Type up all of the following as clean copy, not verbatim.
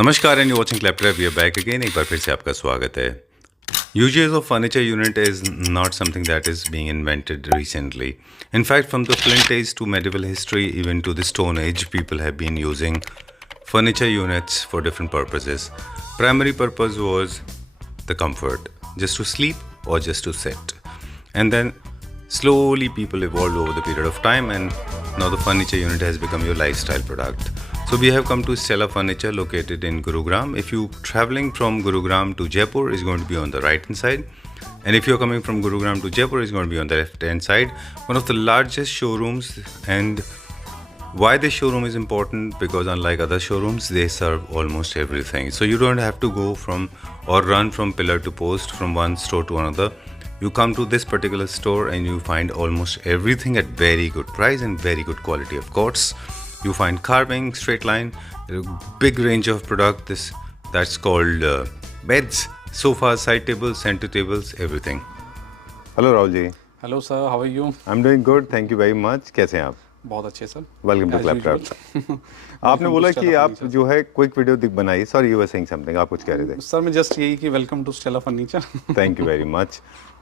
नमस्कार and you watching Claptrap we are back again. एक बार फिर से आपका स्वागत है। Uses of furniture unit is not something that is being invented recently. In fact, from the Flint age to medieval history, even to the Stone Age, people have been using furniture units for different purposes. Primary purpose was the comfort, just to sleep or just to sit. And then slowly people evolved over the period of time, and now the furniture unit has become your lifestyle product. So we have come to Stella Furniture located in Gurugram. If you traveling from Gurugram to Jaipur, is going to be on the right hand side, and if you're coming from Gurugram to Jaipur, is going to be on the left hand side. One of the largest showrooms. And why this showroom is important, because unlike other showrooms, they serve almost everything. So you don't have to go from or run from pillar to post from one store to another. You come to this particular store and you find almost everything at very good price and very good quality, of course. You find carving, straight line, a big range of product. That's called beds, sofas, side tables, center tables, everything. Hello Rahul ji. Hello sir, how are you? I'm doing good, thank you very much. कैसे हैं आप? बहुत अच्छे sir. Welcome to क्लैपट्रैप। आपने बोला कि आप जो है क्विक वीडियो बनाई। Sorry, you were saying something, आप कुछ कह रहे थे। सर मैं जस्ट यही कि welcome to Stella furniture. Thank you very much.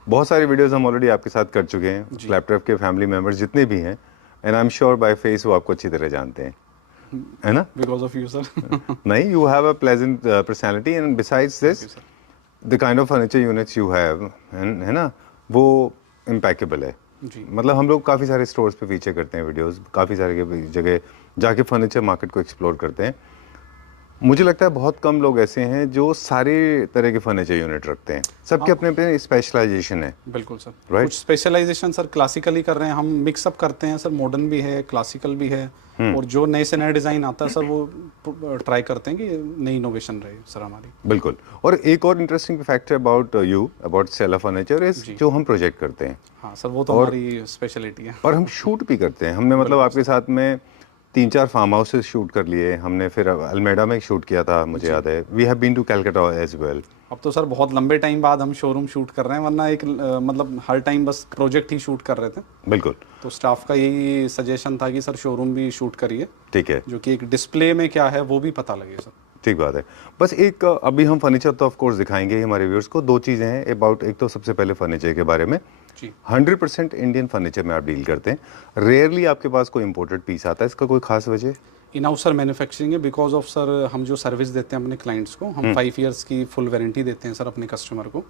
बहुत सारी वीडियोस हम ऑलरेडी आपके साथ कर चुके हैं, क्लैपट्रैप के फैमिली मेंबर्स जितने भी हैं, and I am sure by face वो आपको अच्छी तरह जानते हैं, है ना? Because of you sir. नहीं, you have a pleasant personality, and besides this the kind of furniture units you have, है ना, वो इम्पेकेबल है जी। मतलब हम लोग काफ़ी सारे स्टोर्स पे फीचर करते हैं वीडियोस, काफ़ी सारे जगह जाके फर्नीचर मार्केट को एक्सप्लोर करते हैं। मुझे लगता है बहुत कम लोग ऐसे हैं जो सारे तरह के फर्नीचर यूनिट रखते हैं। सबके अपने अपने स्पेशलाइजेशन है। बिल्कुल सर, Right? कुछ स्पेशलाइजेशन सर क्लासिकली कर रहे हैं, हम मिक्सअप करते हैं सर, मॉडर्न भी है, क्लासिकल भी है, और जो नए से नया डिज़ाइन आता है सर वो ट्राई करते हैं कि नई इनोवेशन रहे सर हमारी। बिल्कुल। और एक और interesting factor about you, about Stella furniture is जो हम प्रोजेक्ट करते हैं। हाँ सर, वो तो हमारी स्पेशलिटी है। और हम शूट भी करते हैं। हमने मतलब आपके साथ में 3-4 फार्म हाउसेस शूट कर लिए हमने, फिर अल्मेडा में शूट किया था, मुझे याद है। We have been to Calcutta as well. अब तो सर बहुत लंबे टाइम बाद हम शोरूम शूट कर रहे हैं, वरना एक मतलब हर टाइम बस प्रोजेक्ट ही शूट कर रहे थे। बिल्कुल। तो स्टाफ का यही सजेशन था कि सर शोरूम भी शूट करिए, ठीक है, जो कि एक डिस्प्ले में क्या है वो भी पता लगे सर। ठीक बात है। बस एक अभी हम फर्नीचर तो ऑफ कोर्स दिखाएंगे ही हमारे व्यूअर्स को। 2 चीज़ें हैं अबाउट, एक तो सबसे पहले फर्नीचर के बारे में जी। 100% इंडियन फर्नीचर में आप डील करते हैं। रेयरली आपके पास कोई इंपोर्टेड पीस आता है, इसका कोई खास वजह? इन हाउस सर मैन्युफैक्चरिंग है, बिकॉज ऑफ सर हम जो सर्विस देते हैं अपने क्लाइंट्स को, हम 5 इयर्स की फुल वारंटी देते हैं सर अपने कस्टमर को।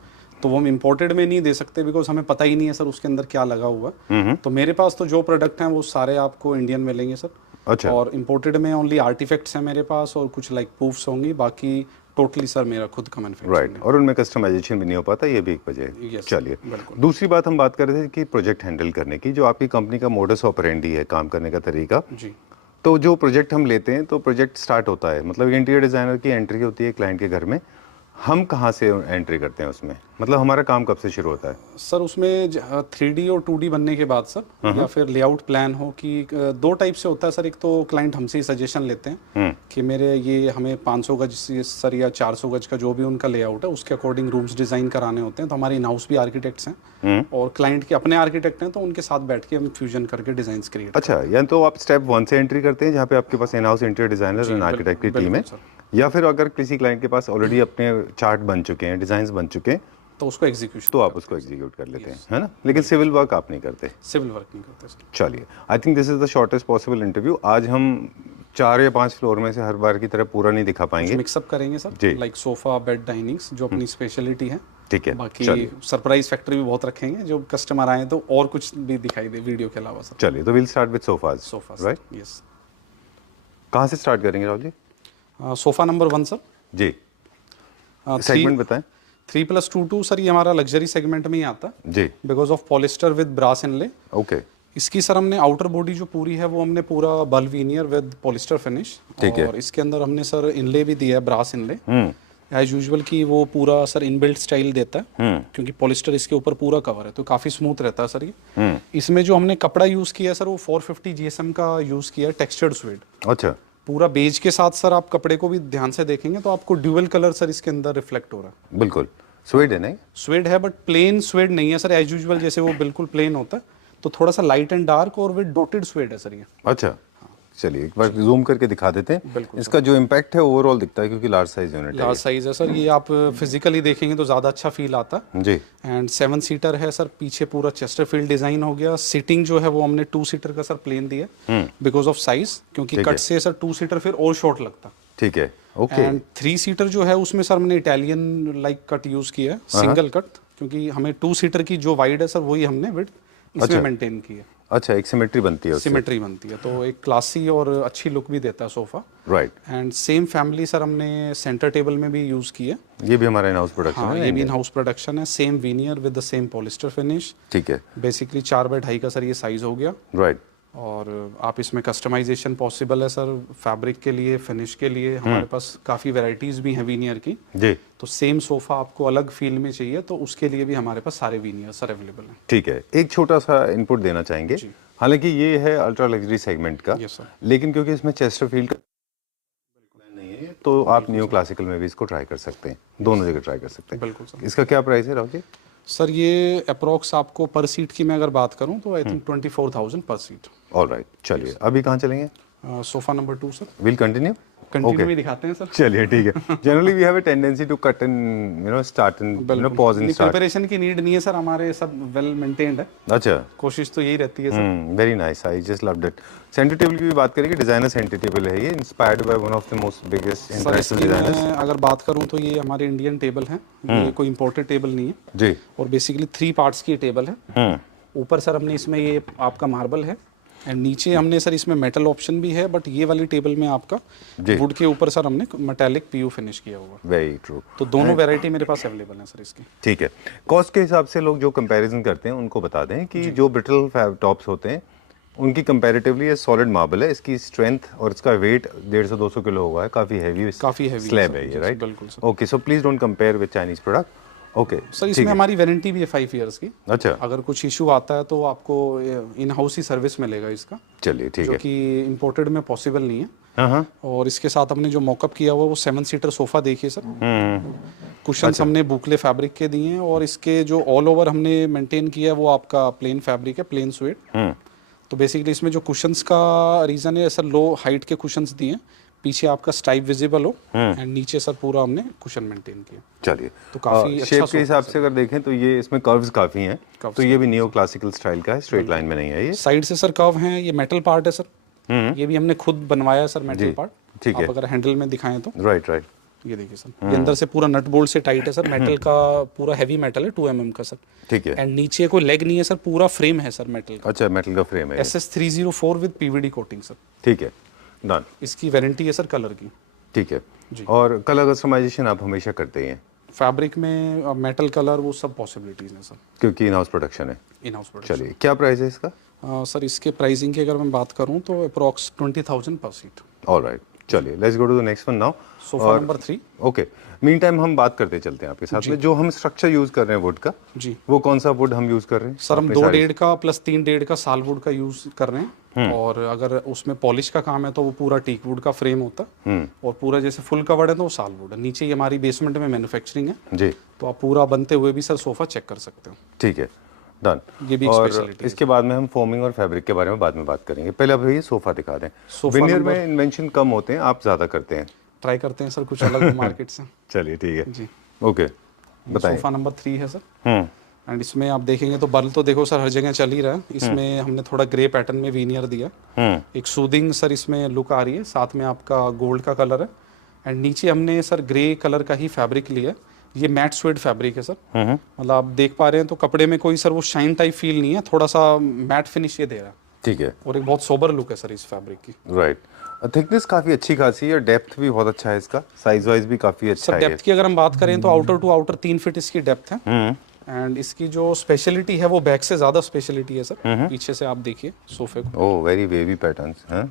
तो वो हम इंपोर्टेड में नहीं दे सकते, बिकॉज हमें पता ही नहीं है सर उसके अंदर क्या लगा हुआ है। तो मेरे पास तो जो प्रोडक्ट हैं वो सारे आपको इंडियन मिलेंगे सर। अच्छा। और इंपोर्टेड में ओनली आर्टिफैक्ट्स हैं मेरे पास, और कुछ लाइक प्रूफ्स होंगी, बाकी टोटली सर मेरा खुद का मैन्युफैक्चरिंग राइट। और उनमें कस्टमाइजेशन भी नहीं हो पाता, ये भी एक वजह है। Yes, चलिए, बिल्कुल। दूसरी बात हम बात कर रहे थे कि प्रोजेक्ट हैंडल करने की, जो आपकी कंपनी का मोडस ऑपरेंडी है, काम करने का तरीका। जी। तो जो प्रोजेक्ट हम लेते हैं, तो प्रोजेक्ट स्टार्ट होता है, मतलब इंटीरियर डिज़ाइनर की एंट्री होती है क्लाइंट के घर में। हम कहाँ से एंट्री करते हैं उसमें, मतलब हमारा काम कब से शुरू होता है? सर उसमें 3D और 2D बनने के बाद सर, या फिर लेआउट प्लान हो, कि 2 टाइप से होता है सर। एक तो क्लाइंट हमसे ही सजेशन लेते हैं कि मेरे ये हमें 500 गज सर या 400 गज का जो भी उनका लेआउट है उसके अकॉर्डिंग रूम्स डिज़ाइन कराने होते हैं। तो हमारे इन हाउस भी आर्किटेक्ट्स हैं और क्लाइंट के अपने आर्किटेक्ट हैं, तो उनके साथ बैठ के हम फ्यूजन करके डिज़ाइन क्रिएट। अच्छा, यानी तो आप स्टेप 1 से एंट्री करते हैं, जहाँ पे आपके पास in house interior designer and architect की टीम है, या फिर अगर किसी क्लाइंट के पास ऑलरेडी अपने चार्ट बन चुके हैं, डिज़ाइंस बन चुके हैं, तो उसको एग्जीक्यूशन, तो आप उसको एग्जीक्यूट कर लेते हैं, है ना? लेकिन सिविल वर्क आप नहीं करते। सिविल वर्क नहीं करते सर। चलिए, I think this is the shortest possible interview. आज हम 4 या 5 फ्लोर में से हर बार की तरह पूरा नहीं दिखा पाएंगे, मिक्सअप करेंगे सर, लाइक सोफा, बेड, डाइनिंग्स, जो अपनी स्पेशलिटी है। ठीक है। बाकी सरप्राइज फैक्ट्री भी बहुत रखेंगे, जो कस्टमर आए तो और कुछ भी दिखाई दे वीडियो के अलावा सर। चलिए, तो will start with sofas. Sofa right, yes. कहाँ से स्टार्ट करेंगे Rahul ji? Sofa number 1 sir जी, सेगमेंट बताएं। 3+2 सर, ये हमारा लग्जरी सेगमेंट में ही आता है जी, because of polyester with brass inlay. Okay. इसकी सर हमने आउटर बॉडी जो पूरी है वो हमने पूरा बल वीनियर विद पॉलिस्टर फिनिश, और इसके अंदर हमने सर इनले भी दिया है, ब्रास इनले एज यूजुअल की। वो पूरा सर इनबिल्ट स्टाइल देता है, क्योंकि पॉलिस्टर इसके ऊपर पूरा कवर है, तो काफ़ी स्मूथ रहता है सर ये। इसमें जो हमने कपड़ा यूज़ किया है सर, वो 450 GSM का यूज़ किया है, टेक्सचर्ड स्वेड। अच्छा, पूरा बेज के साथ सर आप कपड़े को भी ध्यान से देखेंगे तो आपको ड्यूअल कलर सर इसके अंदर रिफ्लेक्ट हो रहा है। बिल्कुल स्वेड है, नहीं स्वेड है, बट प्लेन स्वेड नहीं है सर, एज यूजुअल जैसे वो बिल्कुल प्लेन होता है। तो थोड़ा सा लाइट एंड डार्क और विद डॉटेड स्वेड है सर ये। अच्छा, चलिए एक बार जूम करके दिखा देते हैं। बिल्कुल इसका जो इम्पैक्ट है ओवरऑल दिखता है क्योंकि लार्ज साइज यूनिट है लार्ज साइज है सर, ये आप फिजिकली देखेंगे तो ज़्यादा अच्छा फील आता है। जी। एंड 7 सीटर है सर, पीछे पूरा चेस्टरफील्ड डिजाइन हो गया। सीटिंग जो है वो हमने 2 सीटर का सर प्लेन दिया बिकॉज ऑफ साइज, क्योंकि ठीक कट है। से सर 2 सीटर फिर और शॉर्ट लगता। ठीक है, ओके। एंड 3 सीटर जो है उसमें सर हमने इटालियन लाइक कट यूज किया है, सिंगल कट, क्योंकि हमें 2 सीटर की जो वाइड है सर वही हमने विड्थ इसमें अच्छा। मेंटेन की है। अच्छा, एक सिमेट्री बनती है उससे। सिमेट्री बनती है तो एक क्लासी और अच्छी लुक भी देता है sofa. Right. And same family sir हमने सेंटर टेबल में भी यूज की है। ये भी हमारा इन हाउस प्रोडक्शन हाँ, है। ये भी इन हाउस प्रोडक्शन है, same veneer with the same polyester finish. ठीक है, बेसिकली 4x2.5 का सर ये साइज हो गया। राइट। और आप इसमें कस्टमाइजेशन पॉसिबल है सर, फैब्रिक के लिए, फिनिश के लिए हमारे पास काफ़ी वैरायटीज़ भी हैं वीनियर की। जी। तो सेम सोफ़ा आपको अलग फील में चाहिए तो उसके लिए भी हमारे पास सारे वीनियर सर अवेलेबल हैं। ठीक है, एक छोटा सा इनपुट देना चाहेंगे। जी। हालांकि ये है अल्ट्रा लग्जरी सेगमेंट का, यस सर। लेकिन क्योंकि इसमें चेस्टरफील्ड का नहीं है तो आप न्यू क्लासिकल में भी इसको ट्राई कर सकते हैं, दोनों जगह ट्राई कर सकते हैं। बिल्कुल सर। इसका क्या प्राइस है राहुल जी? सर ये अप्रोक्स आपको पर सीट की मैं अगर बात करूं तो आई थिंक 24,000 पर सीट। ऑलराइट, चलिए अभी कहाँ चलेंगे? Sofa number 2 sir. Will continue. Continue भी दिखाते हैं सर। चलिए ठीक है। Generally we have a tendency to cut and start and pause and start. Preparation की नीड नहीं है सर, हमारे सब वेल मेंटेन्ड है। अच्छा, कोशिश तो यही रहती है sir. Very nice, I just loved it. Centre table की भी बात करेंगे, डिजाइनर सेंटर टेबल है ये, inspired by one of the most biggest sir international इसकी डिजाइनर्स। मैं अगर बात करूं तो ये हमारे इंडियन टेबल है, ये कोई इंपोर्टेड टेबल नहीं है। जी। और बेसिकली 3 पार्ट्स की टेबल है। ऊपर सर हमने इसमें ये आपका मार्बल है एंड नीचे हमने सर इसमें मेटल ऑप्शन भी है, बट ये वाली टेबल में आपका वुड के ऊपर सर हमने मेटालिक पीयू फिनिश किया हुआ। Very true. तो दोनों वैरायटी मेरे पास अवेलेबल है सर इसकी। ठीक है, कॉस्ट के हिसाब से लोग जो कंपैरिजन करते हैं उनको बता दें कि जो ब्रिटल टॉप्स होते हैं उनकी कंपैरेटिवली ये सॉलिड मार्बल है, इसकी स्ट्रेंथ और इसका वेट 150-200 किलो होगा है, काफ़ी हैवी स्लैब है ये, राइट? बिल्कुल sir. Okay, so please don't compare with Chinese product. Okay sir इसमें हमारी वारंटी भी है 5 इयर्स की। अच्छा, अगर कुछ इशू आता है तो आपको इन हाउस ही सर्विस मिलेगा इसका, चलिए ठीक जो है। कि इंपोर्टेड में पॉसिबल नहीं है। हाँ। और इसके साथ हमने जो मॉकअप किया हुआ वो 7 सीटर सोफा देखिए सर। कुशन्स हमने बुकले फैब्रिक के दिए हैं और इसके जो ऑल ओवर हमने मेंटेन किया है वो आपका प्लेन फैब्रिक है, प्लेन स्वेट। तो बेसिकली इसमें जो कुशन्स का रीज़न है सर, लो हाइट के कुशन्स दिए हैं, पीछे आपका स्टाइप विजिबल हो एंड नीचे सर पूरा हमने कुशन मेंटेन किया। चलिए, तो काफी शेप के हिसाब से अगर देखें तो ये इसमें कर्व्स काफ़ी हैं, तो ये भी नियो क्लासिकल स्टाइल का है, स्ट्रेट लाइन में नहीं है ये। साइड से सर कर्व हैं, ये मेटल पार्ट है सर। ये भी हमने खुद बनवाया है सर मेटल पार्ट। ठीक है। आप अगर हैंडल में दिखाएं तो राइट। ये देखिए सर, ये अंदर से पूरा नट बोल्ट से टाइट है सर, मेटल का पूरा हैवी मेटल है 2 mm का सर। ठीक है। एंड नीचे कोई लेग नहीं है सर, पूरा फ्रेम है सर मेटल का। अच्छा, मेटल का फ्रेम है। SS304 with PVD coating sir. ठीक है, डन। इसकी वारंटी है सर कलर की। ठीक है, और कलर कस्टमाइजेशन आप हमेशा करते ही हैं फैब्रिक में मेटल कलर वो सब पॉसिबिलिटीज हैं सर, क्योंकि इन हाउस प्रोडक्शन है। In house production. चलिए, क्या प्राइस है इसका? सर इसके प्राइसिंग की अगर मैं बात करूं तो अप्रॉक्स 20,000 पर सीट। ऑलराइट, चलिए let's go to the next one now. Sofa number 3। Okay, mean time हम बात करते चलते हैं आपके साथ में। जो हम स्ट्रक्चर यूज कर रहे हैं वुड का, जी वो कौन सा वुड हम यूज कर रहे हैं? सर हम 2.5 का प्लस 3.5 का सालवुड का यूज कर रहे हैं। और अगर उसमें पॉलिश का काम है तो वो पूरा टीक वुड का फ्रेम होता है। और पूरा जैसे फुल कवर्ड है तो वो सालवुड है। नीचे ही हमारी बेसमेंट में मैन्युफैक्चरिंग है जी, तो आप पूरा बनते हुए भी सर सोफा चेक कर सकते हो। ठीक है, डन। ये भी एक और स्पेशलिटी है। इसके बाद में हम फोमिंग और फैब्रिक के बारे में बाद में बात करेंगे, पहले अब ये सोफा दिखा दें। सोफा विनियर में इन्वेंशन कम होते हैं, आप ज्यादा करते हैं। ट्राई करते हैं सर कुछ अलग मार्केट से। चलिए ठीक है जी, ओके, बताइए। सोफा नंबर 3 है सर। एंड इसमें आप देखेंगे तो बल्ब तो देखो सर हर जगह चल ही रहा है। इसमें हमने थोड़ा ग्रे पैटर्न में वीनियर दिया। एक सूदिंग सर इसमें लुक आ रही है, साथ में आपका गोल्ड का कलर है। एंड नीचे हमने सर ग्रे कलर का ही फैब्रिक लिया है। ये मैट स्वेड फैब्रिक है सर। मतलब आप देख पा रहे हैं तो कपड़े में कोई सर वो शाइन टाइप फील नहीं है, थोड़ा सा मैट फिनिश ये दे रहा है। ठीक है, और एक बहुत सोबर लुक है सर इस फैब्रिक की। राइट। थिकनेस काफी अच्छी खासी है, डेप्थ भी बहुत अच्छा है इसका, साइज वाइज भी काफी अच्छा सर है। डेप्थ की अगर हम बात करें तो आउटर टू आउटर 3 फीट इसकी डेप्थ है। एंड इसकी जो स्पेशलिटी है वो बैक से ज्यादा स्पेशलिटी है सर। पीछे से आप देखिए सोफे को। ओह, वेरी वेवी पैटर्न्स हैं।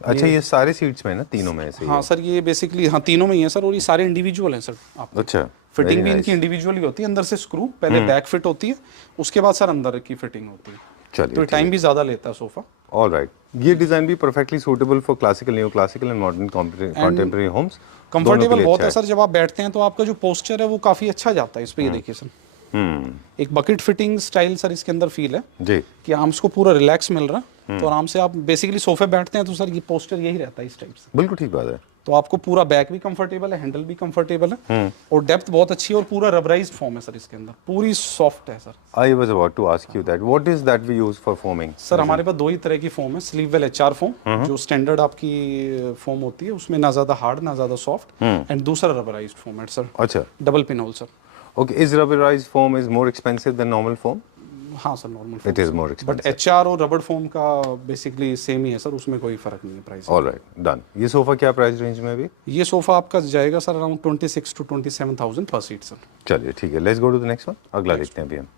अच्छा, ये सारे सीट्स में ना, तीनों में से? हाँ सर, ये बेसिकली हाँ तीनों में ही है सर। और ये सारे इंडिविजुअल हैं सर। आप अच्छा, फिटिंग भी इनकी इंडिविजुअल ही होती है। अंदर से स्क्रू पहले बैक फिट होती है, उसके बाद सर अंदर की फिटिंग होती है। चलिए, तो टाइम भी ज्यादा लेता है सोफा। ऑलराइट, ये डिजाइन भी perfectly suitable for classical, new classical and modern contemporary homes. Comfortable बहुत है सर। जब आप बैठते हैं तो आपका जो पोस्चर है वो काफी अच्छा जाता है इस पे। ये देखिए सर, एक बकेट फिटिंग स्टाइल सर इसके अंदर फील है जी। कि आर्म्स को पूरा रिलैक्स मिल रहा है, तो आराम से आप बेसिकली सोफे बैठते हैं तो सर ये पोस्टर यही रहता है इस टाइप से। बिल्कुल ठीक बात है। तो आपको पूरा बैक भी कंफर्टेबल है, हैंडल भी कंफर्टेबल है, और डेप्थ बहुत अच्छी है, और पूरा रबराइज्ड फॉर्म है सर इसके अंदर, पूरी सॉफ्ट है sir. I was about to ask you that what is that we use for foaming. Sir हमारे पास दो ही तरह की फोम है, स्लीववेल एचआर फोम जो स्टैंडर्ड आपकी फोम होती है, उसमें ना ज्यादा हार्ड ना ज्यादा सॉफ्ट, एंड दूसरा रबराइज्ड फोम है सर, अच्छा, double pin hole sir. Okay, is rubberised foam is more expensive than normal foam? हाँ sir, normal it is more but expensive. HR और रबड़ फोम का बेसिकली सेम ही है सर, उसमें कोई फर्क नहीं है प्राइस। Alright, done. ये सोफा क्या प्राइस रेंज में भी? ये सोफा आपका जाएगा सर अराउंड 26 to 27,000 पर सीट सर। चलिए ठीक है, let's go to the next one. अगला देखते हैं अभी हम।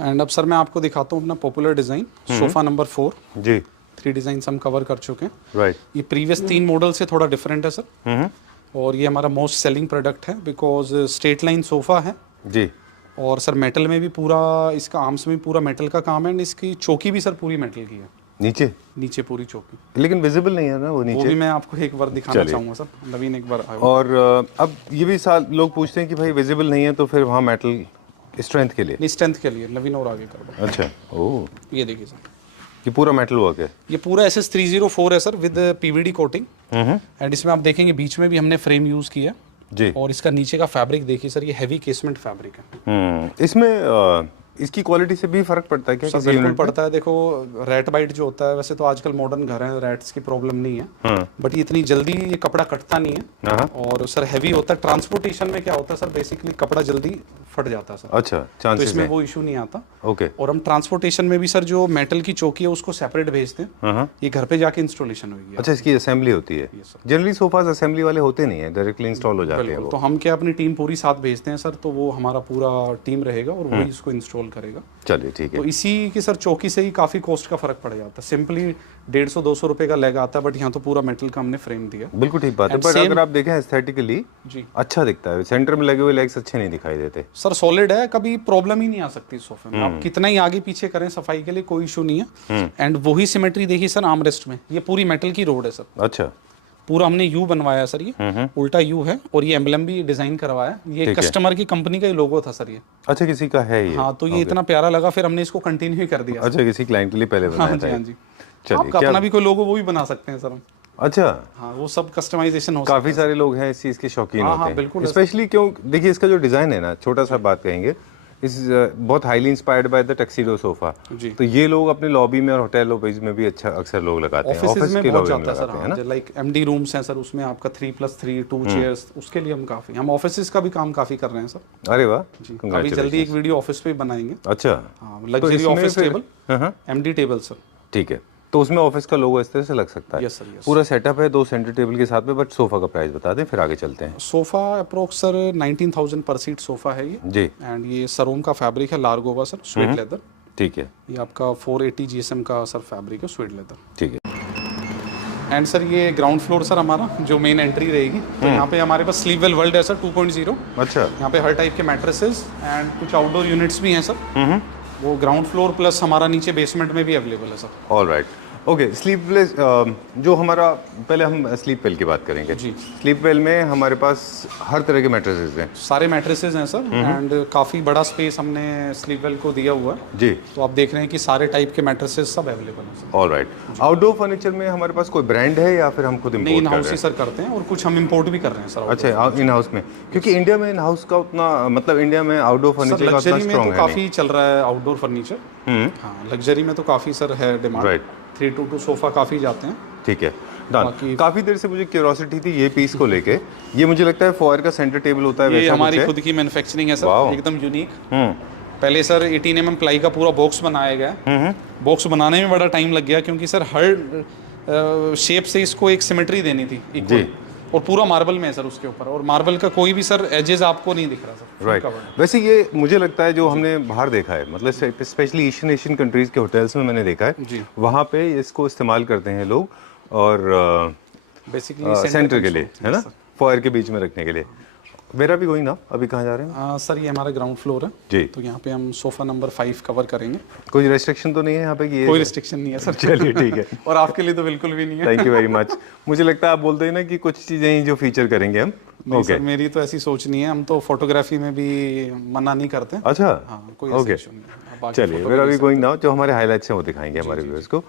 एंड अब सर मैं आपको दिखाता हूँ अपना पॉपुलर डिज़ाइन, सोफा नंबर 4। जी, 3 डिज़ाइन हम कवर कर चुके हैं। राइट। ये प्रीवियस 3 मॉडल से थोड़ा डिफरेंट है सर, और ये हमारा मोस्ट सेलिंग प्रोडक्ट है बिकॉज स्ट्रेट लाइन सोफा है, जी, और सर मेटल में भी पूरा, इसका आर्म्स में भी पूरा मेटल का काम है, एंड इसकी चौकी भी सर पूरी मेटल की है, नीचे नीचे पूरी चौकी। लेकिन विजिबल नहीं है ना वो वो भी नीचे। मैं आपको एक बार दिखाना चलिए। चाहूँगा सर, नवीन एक बार आयो। और अब ये भी साल लोग पूछते हैं कि भाई विजिबल नहीं है तो फिर वहाँ मेटल स्ट्रेंथ के लिए। नहीं, स्ट्रेंथ के लिए नवीन और आगे कर दो। अच्छा, ओह, ये देखिए सर, ये पूरा मेटल वर्क है। ये पूरा SS304 है sir with PVD coating, and इसमें आप देखेंगे बीच में भी हमने फ्रेम यूज किया है, जी। और इसका नीचे का फैब्रिक देखिए सर, ये हैवी केसमेंट फैब्रिक है। इसमें इसकी क्वालिटी से भी फर्क पड़ता है क्या सर किसी बिल्कुल यूनिट पे? पड़ता है। देखो रैट बाइट जो होता है, वैसे तो आजकल मॉडर्न घर है, रैट्स की प्रॉब्लम नहीं है, बट ये इतनी जल्दी ये कपड़ा कटता नहीं है, और सर हैवी होता है। ट्रांसपोर्टेशन में क्या होता है सर, बेसिकली कपड़ा जल्दी फट जाता है सर, अच्छा, तो चांसेस इसमें है। वो इशू नहीं आता। ओके, और हम ट्रांसपोर्टेशन में भी सर जो मेटल की चौकी है उसको सेपरेट भेजते हैं, ये घर पे जाके इंस्टॉलेशन होगी। अच्छा, इसकी असेंबली होती है। Yes, sir। Generally sofas assembly वाले होते नहीं है, डायरेक्टली इंस्टॉल हो जाते हैं बिल्कुल, वो। तो हम क्या अपनी टीम पूरी साथ भेजते हैं सर, तो वो हमारा पूरा टीम रहेगा और वही इसको इंस्टॉल करेगा। चलिए ठीक है। तो इसी की सर चौकी से ही काफी कॉस्ट का फर्क पड़ जाता है। सिंपली 150-200 रुपए का लेग आता है, बट यहाँ तो पूरा मेटल का हमने फ्रेम दिया। बिल्कुल ठीक बात है, And पर same- अगर आप देखें एस्थेटिकली जी अच्छा दिखता है। सेंटर में लगे हुए लेग्स अच्छे नहीं दिखाई देते। सर, सॉलिड है, कभी प्रॉब्लम ही नहीं आ सकती सोफे में। आप कितना ही आगे पीछे करें सफाई के लिए कोई इशू नहीं है। एंड वही सिमेट्री देखिए सर आर्मरेस्ट में, ये पूरी मेटल की रोड है सर, अच्छा, पूरा हमने यू बनवाया है सर, ये उल्टा यू है, और ये एम्बलम भी डिजाइन करवाया है। ये ठीक है। कस्टमर की कंपनी का ही लोगो था सर ये। अच्छा, किसी का है ये? हाँ, तो ये इतना प्यारा लगा, फिर हमने इसको कंटिन्यू ही कर दिया। अच्छा, किसी क्लाइंट के लिए पहले हाँ बनाया जी, था। हाँ जी। चलिए, आपका क्या? अपना भी कोई लोगो वो भी बना सकते हैं सर हम। अच्छा, हाँ, वो सब कस्टमाइजेशन हो सकता काफी सारे लोग हैं इस चीज के शौकीन हाँ, होते हाँ, हैं। बिल्कुल। स्पेशली क्यों, देखिए इसका जो डिजाइन है ना, छोटा सा बात कहेंगे, इस बहुत highly inspired by the tuxedo sofa. जी। तो ये लोग अपने लॉबी में और होटल लॉबीज में भी अच्छा अक्सर लोग लगाते हैं। ऑफिस में के बहुत लॉबी में जाता है सर। लगाते हैं ना। हाँ, लाइक MD रूम्स हैं सर, उसमें आपका 3+3 2 चेयर्स, उसके लिए हम काफी, हम ऑफिस का भी काम काफी कर रहे हैं सर। अरे वाह, जी, अभी जल्दी एक वीडियो ऑफिस पे बनाएंगे। अच्छा, हाँ, तो लग्जरी इसमें ऑफिस फिर- टेबल, हाँ, MD टेबल सर। ठीक है, तो उसमें ऑफिस का लोगो इस तरह से लग सकता है। Yes sir, yes. पूरा सेटअप है 2 सेंटर टेबल के साथ में, बट सोफा का प्राइस बता दें फिर आगे चलते हैं। सोफा अप्रोक्स सर 19,000 पर सीट सोफा है ये, जी, एंड ये सरोम का फैब्रिक है, लार्गोवा सर, स्वेट लेदर। ठीक है, ये आपका 480 GSM का सर फैब्रिक है, स्वेट लेदर। ठीक है। एंड सर ये ग्राउंड फ्लोर सर हमारा जो मेन एंट्री रहेगी, तो यहाँ पे हमारे पास स्लीववेल वर्ल्ड है सर 2.0। अच्छा, यहाँ पे हर टाइप के मैट्रेसेस एंड कुछ आउटडोर यूनिट्स भी हैं सर। वो ग्राउंड फ्लोर प्लस हमारा नीचे बेसमेंट में भी अवेलेबल है sir. All right, okay. Sleepless जो हमारा, पहले हम स्लीप वेल की बात करेंगे। जी। स्लीप वेल में हमारे पास हर तरह के मैट्रेसेस हैं। सारे मैट्रेसेस हैं सर, एंड काफ़ी बड़ा स्पेस हमने स्लीववेल को दिया हुआ है। जी, तो आप देख रहे हैं कि सारे टाइप के मैट्रेसेस सब अवेलेबल हैं sir. All right. Outdoor furniture में हमारे पास कोई ब्रांड है या फिर हम खुद नहीं, इन इम्पोर्ट कर हाउस रहे ही हैं? सर करते हैं, और कुछ हम इंपोर्ट भी कर रहे हैं सर। अच्छा, इन हाउस में, क्योंकि इंडिया में इन हाउस का उतना, मतलब इंडिया में आउटडोर सर फर्नीचर का उतना लग्जरी में स्ट्रॉन्ग तो है नहीं। काफ़ी चल रहा है आउटडोर फर्नीचर। हाँ, लग्जरी में तो काफ़ी सर है डिमांड। Right. 322 सोफा काफ़ी जाते हैं। ठीक है, डन। बाकी- काफी देर से मुझे क्यूरियोसिटी थी ये पीस को लेके। ये मुझे लगता है फॉयर का सेंटर टेबल होता है, ये वैसा हमारी कुछ है? खुद की मैन्युफैक्चरिंग है Wow. सर, एकदम यूनिक। पहले सर 18 mm प्लाई का पूरा बॉक्स बनाया गया। बॉक्स बनाने में बड़ा टाइम लग गया, क्योंकि सर हर शेप से इसको एक सिमेट्री देनी थी equal। जी। और पूरा मार्बल में है सर उसके ऊपर, और मार्बल का कोई भी सर एजेस आपको नहीं दिख रहा सर। राइट, वैसे ये मुझे लगता है जो हमने बाहर देखा है, मतलब स्पेशली एशियन कंट्रीज के होटल्स में मैंने देखा है, जी। वहाँ पे इसको इस्तेमाल करते हैं लोग, और बेसिकली सेंटर के लिए, है ना, फॉयर के बीच में रखने के लिए। मेरा भी गोइंग ना, अभी कहाँ जा रहे हैं? सर ये हमारा ग्राउंड फ्लोर है जी। तो यहाँ पे हम सोफा नंबर 5 कवर करेंगे। कोई रेस्ट्रिक्शन तो नहीं है यहाँ पे कि ये? कोई रिस्ट्रिक्शन नहीं है सर। चलिए ठीक है। और आपके लिए तो बिल्कुल भी नहीं है। Thank you very much. मुझे लगता है आप बोलते हैं ना कि कुछ चीज़ें ही जो फीचर करेंगे हम, नहीं सर, मेरी तो ऐसी सोच नहीं है, हम तो फोटोग्राफी में भी मना नहीं करते। अच्छा, हाँ, कोई ऐसा इशू नहीं है। बाकी चलिए photo वेर आर भी वी ले गोइंग नाउ, जो हमारे हाइलाइट्स हैं वो दिखाएंगे हमारे व्यूअर्स को।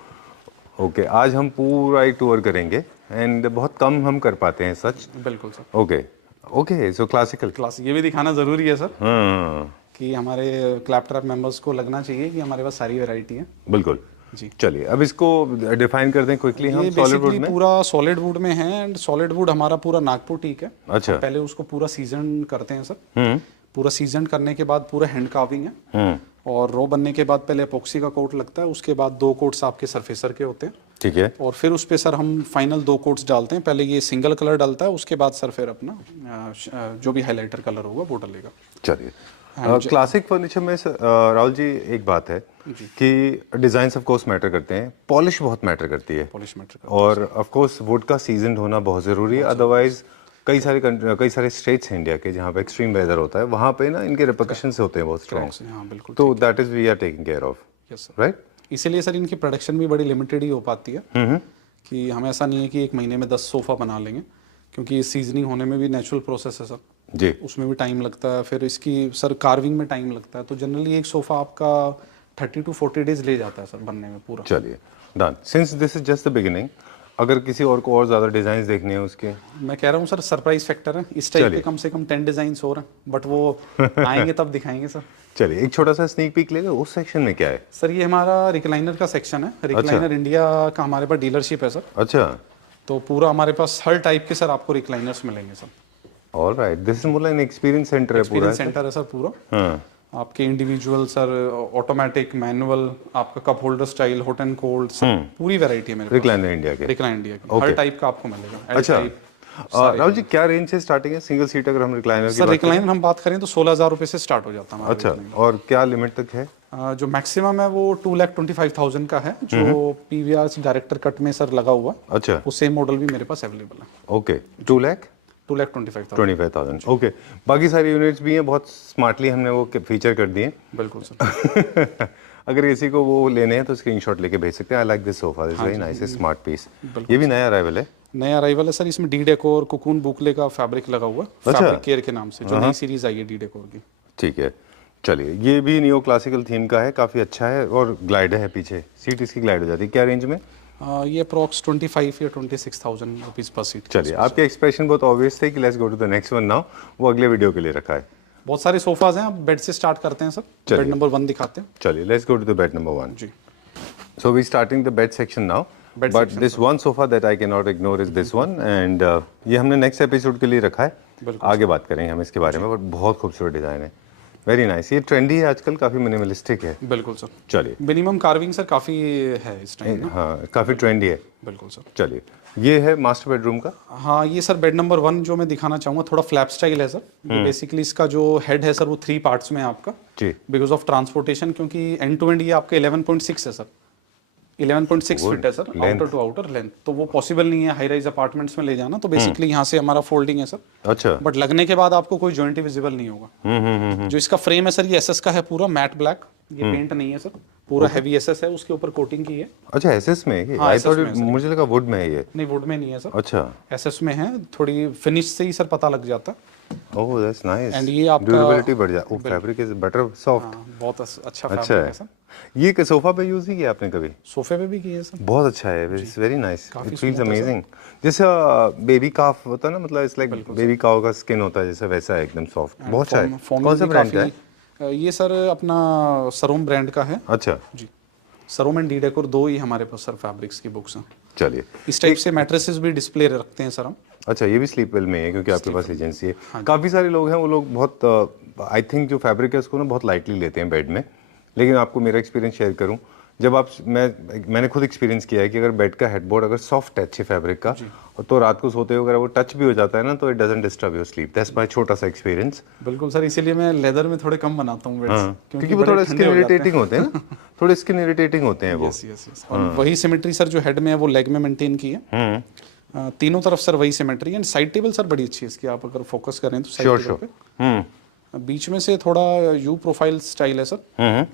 ओके, आज हम पूरा एक टूर करेंगे एंड बहुत कम हम कर पाते हैं सच। सकते हैं। बिल्कुल सर। ओके ओके, सो क्लासिकल। क्लास ये भी दिखाना जरूरी है सर, हाँ कि हमारे क्लैपट्रैप मेंबर्स को लगना चाहिए कि हमारे पास सारी वैरायटी है। बिल्कुल जी। चलिए अब इसको डिफाइन कर दें क्विकली हम ये सॉलिड वुड बेसिकली में। पूरा सॉलिड वुड में है, एंड सॉलिड वुड हमारा पूरा नागपुर टीक है। अच्छा। हम पहले उसको पूरा सीजन करते हैं सर। पूरा सीजन करने के बाद पूरा हैंड कार्विंग है, और रो बनने के बाद पहले एपॉक्सी का कोट लगता है, उसके बाद 2 कोट्स आपके सरफेसर के होते हैं। ठीक है, और फिर उस पे सर हम फाइनल 2 कोट्स डालते हैं। पहले ये सिंगल कलर डालता है, उसके बाद सर फिर अपना जो भी हाइलाइटर कलर होगा वो डालेगा। चलिए क्लासिक फर्नीचर में राहुल जी एक बात है कि डिजाइन ऑफ कोर्स मैटर करते हैं, पॉलिश बहुत मैटर करती है, पॉलिश मैटर। और ऑफ कोर्स वुड का सीजन होना बहुत ज़रूरी है। अदरवाइज कई सारे स्टेट्स हैं इंडिया के जहाँ पे एक्सट्रीम वेदर होता है, वहाँ पे ना इनके रिपरकशंस होते हैं बहुत स्ट्रॉन्ग। हाँ बिल्कुल। तो that is we are taking care of, yes sir. Right. इसीलिए सर इनकी प्रोडक्शन भी बड़ी लिमिटेड ही हो पाती है, कि हमें ऐसा नहीं है कि 1 महीने में 10 सोफ़ा बना लेंगे, क्योंकि सीजनिंग होने में भी नेचुरल प्रोसेस है सर जी, उसमें भी टाइम लगता है। फिर इसकी सर कार्विंग में टाइम लगता है, तो जनरली एक सोफ़ा आपका 30 to 40 डेज ले जाता है सर बनने में पूरा। चलिए done. Since this is just the beginning, अगर किसी और को और ज़्यादा डिज़ाइन देखने हैं उसके, मैं कह रहा हूँ सर सरप्राइज फैक्टर है इस टाइप के, कम से कम 10 डिजाइन हो रहे हैं, बट वो आएंगे तब दिखाएंगे सर। चलिए एक छोटा सा स्नीक पीक लेंगे। उस सेक्शन में क्या है? सर ये हमारा रिक्लाइनर का सेक्शन है। रिक्लाइनर इंडिया का हमारे पास डीलरशिप है सर, अच्छा, तो पूरा हमारे पास हर टाइप के सर आपको रिक्लाइनर्स मिलेंगे sir. Alright, this is more like experience centre है पूरा। एक्सपीरियंस सेंटर है सर पूरा। हाँ, आपके इंडिविजुअल सर, ऑटोमेटिक, मैनुअल, आपका cup holder style, hot and cold, सब पूरी वैरायटी है मेरे पास। रिक्लाइनर इंडिया के। रिक्लाइन इंडिया की हर टाइप का आपको मिलेगा। L अच्छा, type, राहुल जी क्या रेंज से स्टार्टिंग है सिंगल सीट अगर हम रिक्लाइनर की सर बात रिक्लाइनर हम बात करें तो 16,000 रुपए से स्टार्ट हो जाता है हमारा अच्छा, recliner। और क्या लिमिट तक है? जो मैक्सिमम है वो 2,25,000 का है, जो पीवीआर डायरेक्टर कट में सर लगा हुआ है। अच्छा, वो सेम मॉडल भी मेरे पास अवेलेबल है। ओके, 2,25,000। 2,25,000। ओके, बाकी सारी यूनिट्स भी हैं, बहुत स्मार्टली हमने वो फीचर कर दिए। बिल्कुल सर। अगर किसी को वो लेने हैं तो स्क्रीनशॉट लेके भेज सकते हैं। I like this sofa, this very nice, smart piece. ये भी नया अराइवल है। नया अराइवल है सर, इसमें डी डेकोर कुकून बुकले का फैब्रिक लगा हुआ है, फैब्रिक केयर के नाम से, जो नई सीरीज आई है डी डेकोर की। ठीक है, चलिए ये भी नियो क्लासिकल थीम का है, काफ़ी अच्छा है, और ग्लाइडर है पीछे, सीट इसकी ग्लाइड हो जाती है। क्या रेंज में? ये अप्रॉक्स 25 या 26,000 रुपीज पर सीट। चलिए आपके एक्सप्रेशन बहुत ऑब्वियस थे कि let's go to the next one now, वो अगले वीडियो के लिए रखा है। बहुत सारे सोफाज हैं, आप बेड से स्टार्ट करते हैं सर। बेड नंबर 1 दिखाते हैं। चलिए let's go to the bed number 1 जी। So we're starting the bed section now. Bed But section, this one sofa that I cannot ignore is this one, and ये हमने next episode के लिए रखा है। आगे बात करेंगे हम इसके बारे में, बट बहुत खूबसूरत डिज़ाइन है, वेरी नाइस। ये ट्रेंडी है आजकल, काफ़ी मिनिमलिस्टिक है। बिल्कुल सर। चलिए, मिनिमम कार्विंग सर काफ़ी है इस टाइम। हाँ काफ़ी ट्रेंडी है। बिल्कुल सर। चलिए ये है मास्टर बेडरूम का। हाँ, ये सर बेड नंबर 1 जो मैं दिखाना चाहूँगा, थोड़ा फ्लैप स्टाइल है सर। बेसिकली इसका जो हेड है सर वो 3 पार्ट्स में है आपका, जी, बिकॉज ऑफ ट्रांसपोर्टेशन, क्योंकि एंड टू एंड ये आपका 11.6 है सर। 11.6 फीट है sir, outer to outer length, तो वो पॉसिबल नहीं है हाई राइज अपार्टमेंट्स में ले जाना, तो बेसिकली यहाँ से हमारा फोल्डिंग है सर। अच्छा, बट लगने के बाद आपको कोई जॉइंट विजिबल नहीं होगा। जो इसका फ्रेम है सर ये एसएस का है पूरा, मैट ब्लैक, ये पेंट नहीं है सर, पूरा हैवी एसएस है, उसके ऊपर कोटिंग की है। अच्छा एसएस में है? हाँ, आई SS थॉट में है सर। मुझे लगा वुड में है ये। नहीं, वुड में नहीं है सर, अच्छा, एसएस में है। थोड़ी फिनिश से ही सर पता लग जाता है। Oh that's nice. एंड ये आपका ड्यूरेबिलिटी बढ़ जाती है, फैब्रिक इज बेटर, सॉफ्ट। हाँ, बहुत अच्छा अच्छा फैब्रिक है। है सर। ये सोफा पे यूज ही किया आपने कभी? सोफे पे भी किए सर। बहुत अच्छा है, it's very nice, it feels smooth है अमेजिंग। जैसे बेबी काफ होता है ना, मतलब इट्स लाइक बेबी काव का स्किन होता है जैसा, वैसा है एकदम सॉफ्ट, बहुत अच्छा है। कौन सा ब्रांड का है? ये सर अपना सरोम ब्रांड का है अच्छा जी। सरोम एंड डी डेकोर 2 ही हमारे पास सर फैब्रिक्स की बुक्स हैं। चलिए, इस टाइप से मैट्रेसेस भी डिस्प्ले रखते हैं सर हम। अच्छा ये भी स्लीपवेल में है क्योंकि आपके पास एजेंसी है। काफ़ी सारे लोग हैं, वो लोग बहुत आई थिंक जो फैब्रिक है उसको ना बहुत लाइटली लेते हैं बेड में, लेकिन आपको मेरा एक्सपीरियंस शेयर करूं, जब आप मैंने खुद एक्सपीरियंस किया है कि अगर बेड का हेडबोर्ड अगर सॉफ्ट है अच्छे फैब्रिक का, तो रात को सोते हुए अगर वो टच भी हो जाता है ना, तो it doesn't disturb your sleep. That's my छोटा सा एक्सपीरियंस। बिल्कुल सर, इसीलिए मैं लेदर में थोड़े कम बनाता हूँ बेड्स, क्योंकि वो थोड़ा स्किन इरिटेटिंग होते हैं ना, थोड़े स्किन इरिटेटिंग होते हैं वो। यस। और वही सिमेट्री सर जो हेड में है वो लेग में मेंटेन की है। तीनों तरफ सर वही सिमेट्री है। एंड साइड टेबल सर बड़ी अच्छी है इसकी, आप अगर फोकस करें तो साइड टेबल पे बीच में से थोड़ा यू प्रोफाइल स्टाइल है सर।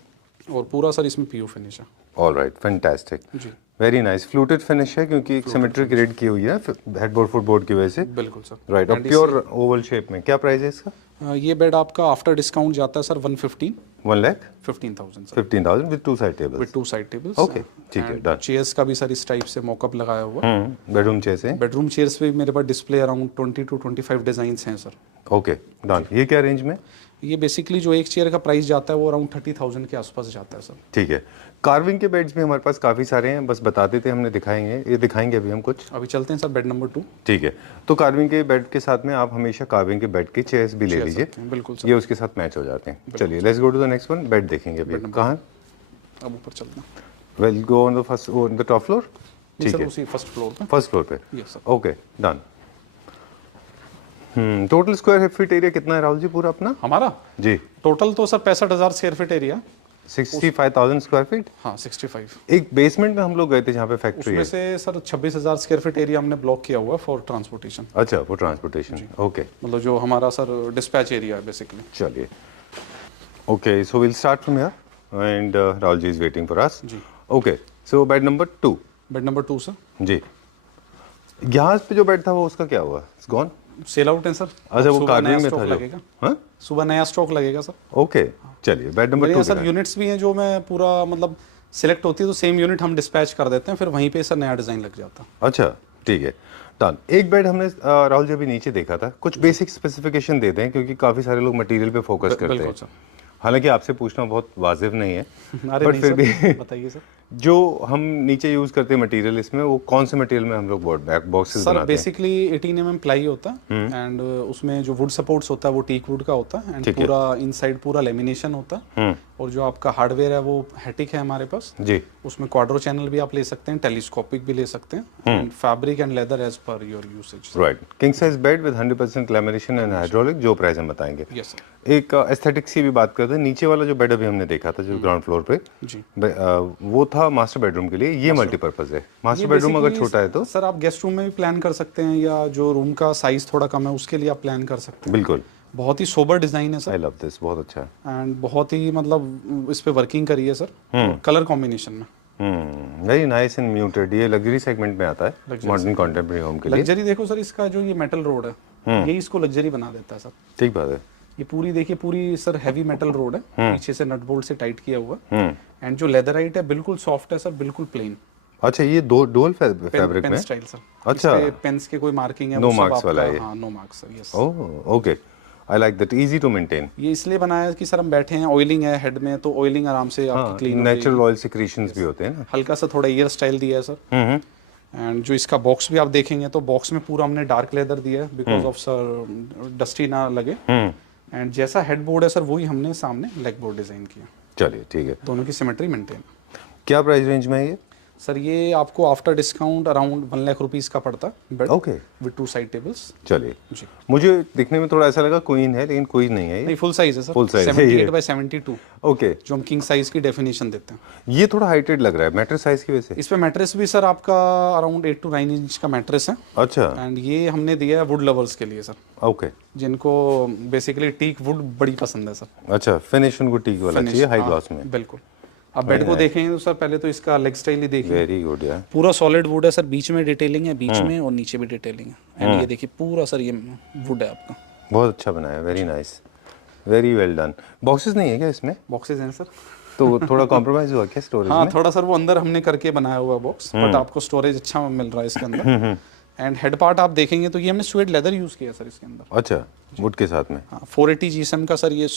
और पूरा सर इसमें पीयू फिनिश है। ऑल राइट, फैंटास्टिक, जी वेरी नाइस। फ्लूटेड फिनिश है क्योंकि एक सिमेट्री क्रिएट की हुई है हेडबोर्ड फुटबोर्ड की वजह से। बिल्कुल सर। राइट, और प्योर ओवल शेप में। क्या प्राइस है इसका? ये बेड आपका आफ्टर डिस्काउंट जाता है sir 115,000 1,15,000 sir 15,000 with 2 side tables. With 2 side tables. Okay, ठीक है, डन। चेयर्स का भी सर इस टाइप से मॉकअप लगाया हुआ है। बेडरूम चेयर्स है। बेडरूम चेयर्स पे भी मेरे पास डिस्प्ले अराउंड 20 to 25 डिजाइन्स हैं सर। Okay, done. ये क्या रेंज में? ये बेसिकली जो एक चेयर का प्राइस जाता है वो अराउंड 30,000 के आसपास जाता है सर। ठीक है। कार्विंग के बेड्स भी हमारे पास काफ़ी सारे हैं, बस बता देते हमने दिखाएंगे, ये दिखाएंगे अभी हम कुछ। अभी चलते हैं सर बेड नंबर 2। ठीक है, तो कार्विंग के बेड के साथ में आप हमेशा कार्विंग के बेड के चेयर्स भी ले लीजिए, बिल्कुल सर। ये उसके साथ मैच हो जाते हैं। चलिए let's go to the next one. Bed देखेंगे अभी। कहाँ? अब ऊपर चलते हैं। Well go on the first, on the top floor. ठीक सर है, उसी फर्स्ट फ्लोर पे। फर्स्ट फ्लोर पे। Yes sir. Okay, done. Total square feet area कितना है राहुल जी पूरा अपना? हमारा जी टोटल तो sir 65,000 square feet area. 65,000 square feet. हाँ 65। एक बेसमेंट में हम लोग गए थे जहाँ पे फैक्ट्री उसमें है। से सर 26,000 स्क्वायर फीट एरिया हमने ब्लॉक किया हुआ है फॉर ट्रांसपोर्टेशन। अच्छा, वो ट्रांसपोर्टेशन। ओके, मतलब जो हमारा सर डिस्पैच एरिया है बेसिकली। चलिए। Okay, so will start from here and Rahul ji is waiting for us. जी। Okay, so bed number 2। Bed number 2 sir. जी, यहाँ पे जो बेड था वो उसका क्या हुआ? It's gone. सेल आउट है सर। अच्छा, वो सुबह नया कार्विंग में स्टॉक था जो। लगेगा। हाँ, सुबह नया स्टॉक लगेगा सर। ओके, चलिए बेड नंबर मेरे 2 यहाँ सर यूनिट्स भी हैं जो मैं पूरा मतलब सिलेक्ट होती है तो सेम यूनिट हम डिस्पैच कर देते हैं, फिर वहीं पे सर नया डिजाइन लग जाता है। अच्छा, ठीक है, डन। एक बेड हमने राहुल जी अभी नीचे देखा था, कुछ बेसिक स्पेसिफिकेशन दे दें क्योंकि काफ़ी सारे लोग मटेरियल पे फोकस करते बिल्कुल हैं। सर। हालांकि आपसे पूछना बहुत वाजिब नहीं है, अरे बट नहीं फिर सर, भी बताइए सर। जो हम नीचे यूज करते हैं मटेरियल, इसमें वो कौन से मटेरियल में हम लोग बोर्ड बैक बॉक्सेस सर बनाते हैं? बेसिकली 18 mm प्लाई होता है एंड उसमें जो वुड सपोर्ट्स होता है वो टीक वुड का होता है एंड ठीक है। पूरा इनसाइड पूरा लेमिनेशन होता है। और जो आपका हार्डवेयर है वो हैटिक है हमारे पास। जी, उसमें क्वाड्रो चैनल भी आप ले सकते हैं, टेलीस्कोपिक भी ले सकते हैं and fabric and leather as per your usage. Right. King size bed with 100% lamination and hydraulic, जो प्राइस हम बताएंगे। Yes sir. एक एस्थेटिक्स की भी बात करते हैं। नीचे वाला जो बेड अभी हमने देखा था जो ग्राउंड फ्लोर पे, जी। वो था मास्टर बेडरूम के लिए। ये मल्टीपर्पज है। मास्टर ये बेडरूम अगर basically छोटा है तो सर आप गेस्ट रूम में भी प्लान कर सकते हैं या जो रूम का साइज थोड़ा कम है उसके लिए आप प्लान कर सकते हैं। बिल्कुल। बहुत ही सोबर डिजाइन है आई सर लव दिस, बहुत अच्छा है। एंड बहुत ही मतलब इस पे वर्किंग करी है सर कलर कॉम्बिनेशन में। Very nice and muted. ये लग्जरी सेगमेंट में आता है मॉडर्न कंटेम्परेरी होम के लिए। लग्जरी देखो सर, इसका जो ये मेटल रोड है यही इसको लग्जरी बना देता है सर। ठीक बात है। ये पूरी देखिए, पूरी सर हैवी मेटल रोड है, पीछे से नट बोल्ट से टाइट किया हुआ है एंड जो लेदराइट है बिल्कुल सॉफ्ट है सर, बिल्कुल प्लेन अच्छा, ये दो डोल फैब्रिक पेन में। Style sir. अच्छा, पेन्स के कोई मार्किंग है No वो सब marks वाला आपका। है ये। हाँ no marks sir. Yes. Oh okay, I like that, easy to maintain. ये इसलिए बनाया है कि सर हम बैठे हैं, ऑयलिंग है हेड में तो ऑयलिंग आराम से आपकी क्लीन हो नेचुरल जाएगी। ऑयल सिक्रीशंस भी होते हैं ना। हल्का सा थोड़ा ईयर स्टाइल दिया है सर। एंड जो इसका बॉक्स भी आप देखेंगे तो बॉक्स में पूरा हमने डार्क लेदर दिया है बिकॉज ऑफ सर डस्टी ना लगे। एंड जैसा हेड बोर्ड है सर वही हमने सामने लेग बोर्ड डिजाइन किया। चलिए ठीक है। दोनों की सिमेट्री मेंटेन। क्या प्राइस रेंज में है ये? सर ये आपको after discount around 1 lakh rupees का पड़ता है bed okay, with 2 side tables. चलिए। जी। मुझे दिखने में थोड़ा ऐसा लगा क्वीन है, लेकिन क्वीन नहीं है ये। नहीं फुल साइज है सर। Full size है 78 ये। by 72 ओके, जो हम किंग साइज की डेफिनेशन देते हैं। ये थोड़ा हाइटेड लग रहा है मैट्रेस साइज की वजह से। इस पे मैट्रेस भी सर आपका अराउंड 8 to 9 इंच का मैट्रेस है अच्छा, एंड ये हमने दिया है वुड लवर्स के लिए सर, ओके, जिनको बेसिकली टीक वुड बड़ी पसंद है सर। अच्छा, फिनिश उनको टीक वाला चाहिए हाई हाँ, ग्लॉस में। बिल्कुल। अब बेड को देखेंगे तो सर पहले तो इसका लेग स्टाइल ही देखिए, वेरी गुड यार। पूरा सॉलिड वुड है सर, बीच में डिटेलिंग है, बीच में और नीचे भी डिटेलिंग है एंड ये देखिए पूरा सर ये वुड है आपका। बहुत अच्छा बनाया, very nice, very well done. Boxes नहीं है क्या इसमें? बॉक्सेस हैं सर। तो थोड़ा कॉम्प्रोमाइज हुआ क्या स्टोरेज हाँ में? थोड़ा सर वो अंदर हमने करके बनाया हुआ बॉक्स, बट आपको स्टोरेज अच्छा मिल रहा है इसके अंदर। एंड हेड पार्ट आप देखेंगे तो ये हमने स्वेट लेदर यूज किया सर इसके अंदर। अच्छा, वुड के साथ में। हाँ 480 जीएसएम का सर ये